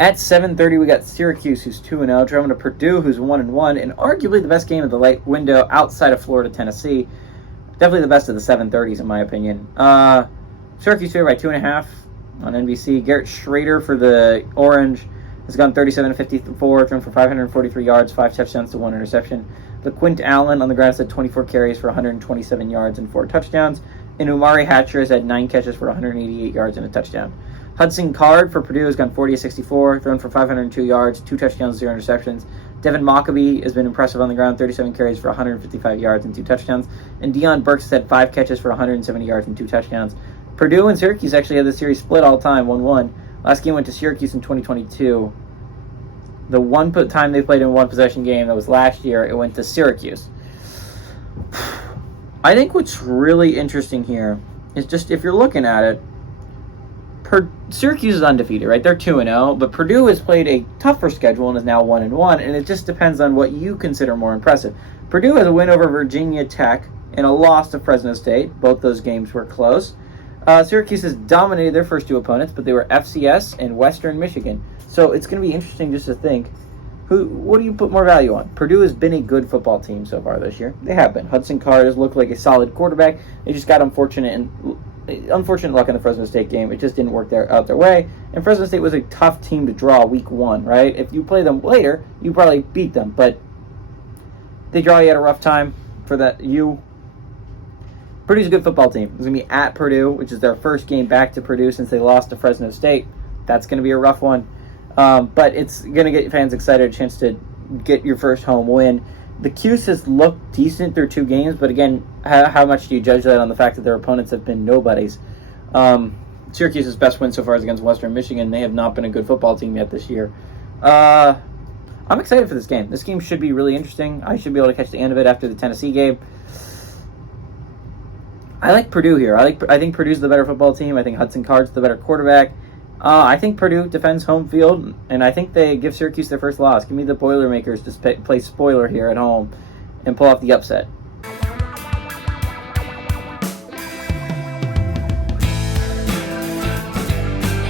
At 7:30, we got Syracuse, who's 2-0, traveling to Purdue, who's 1-1, and arguably the best game of the late window outside of Florida, Tennessee. Definitely the best of the 7:30s, in my opinion. Syracuse favored by 2.5 on NBC. Garrett Schrader for the Orange has gone 37-54, thrown for 543 yards, 5 touchdowns to 1 interception. LaQuint Allen on the ground has had 24 carries for 127 yards and 4 touchdowns. And Umari Hatcher has had 9 catches for 188 yards and a touchdown. Hudson Card for Purdue has gone 40-64, thrown for 502 yards, 2 touchdowns, 0 interceptions. Devin Mockabee has been impressive on the ground, 37 carries for 155 yards and 2 touchdowns. And Deion Burks has had 5 catches for 170 yards and 2 touchdowns. Purdue and Syracuse actually had the series split all time, 1-1. Last game went to Syracuse in 2022. The one time they played in one possession game, that was last year, it went to Syracuse. I think what's really interesting here is just if you're looking at it, Syracuse is undefeated, right? They're 2-0, but Purdue has played a tougher schedule and is now 1-1, and it just depends on what you consider more impressive. Purdue has a win over Virginia Tech and a loss to Fresno State. Both those games were close. Syracuse has dominated their first 2 opponents, but they were FCS and Western Michigan. So it's going to be interesting just to think, what do you put more value on? Purdue has been a good football team so far this year. They have been. Hudson Card has looked like a solid quarterback. They just got unfortunate luck in the Fresno State game. It just didn't work out their way. And Fresno State was a tough team to draw week 1, right? If you play them later, you probably beat them. But they draw you at a rough time for that. Purdue's a good football team. It's going to be at Purdue, which is their first game back to Purdue since they lost to Fresno State. That's going to be a rough one. But it's going to get fans excited, a chance to get your first home win. The Cuse has looked decent through 2 games, but again, how much do you judge that on the fact that their opponents have been nobodies? Syracuse's best win so far is against Western Michigan. They have not been a good football team yet this year. I'm excited for this game. This game should be really interesting. I should be able to catch the end of it after the Tennessee game. I like Purdue here. I think Purdue's the better football team. I think Hudson Card's the better quarterback. I think Purdue defends home field, and I think they give Syracuse their first loss. Give me the Boilermakers to play spoiler here at home and pull off the upset.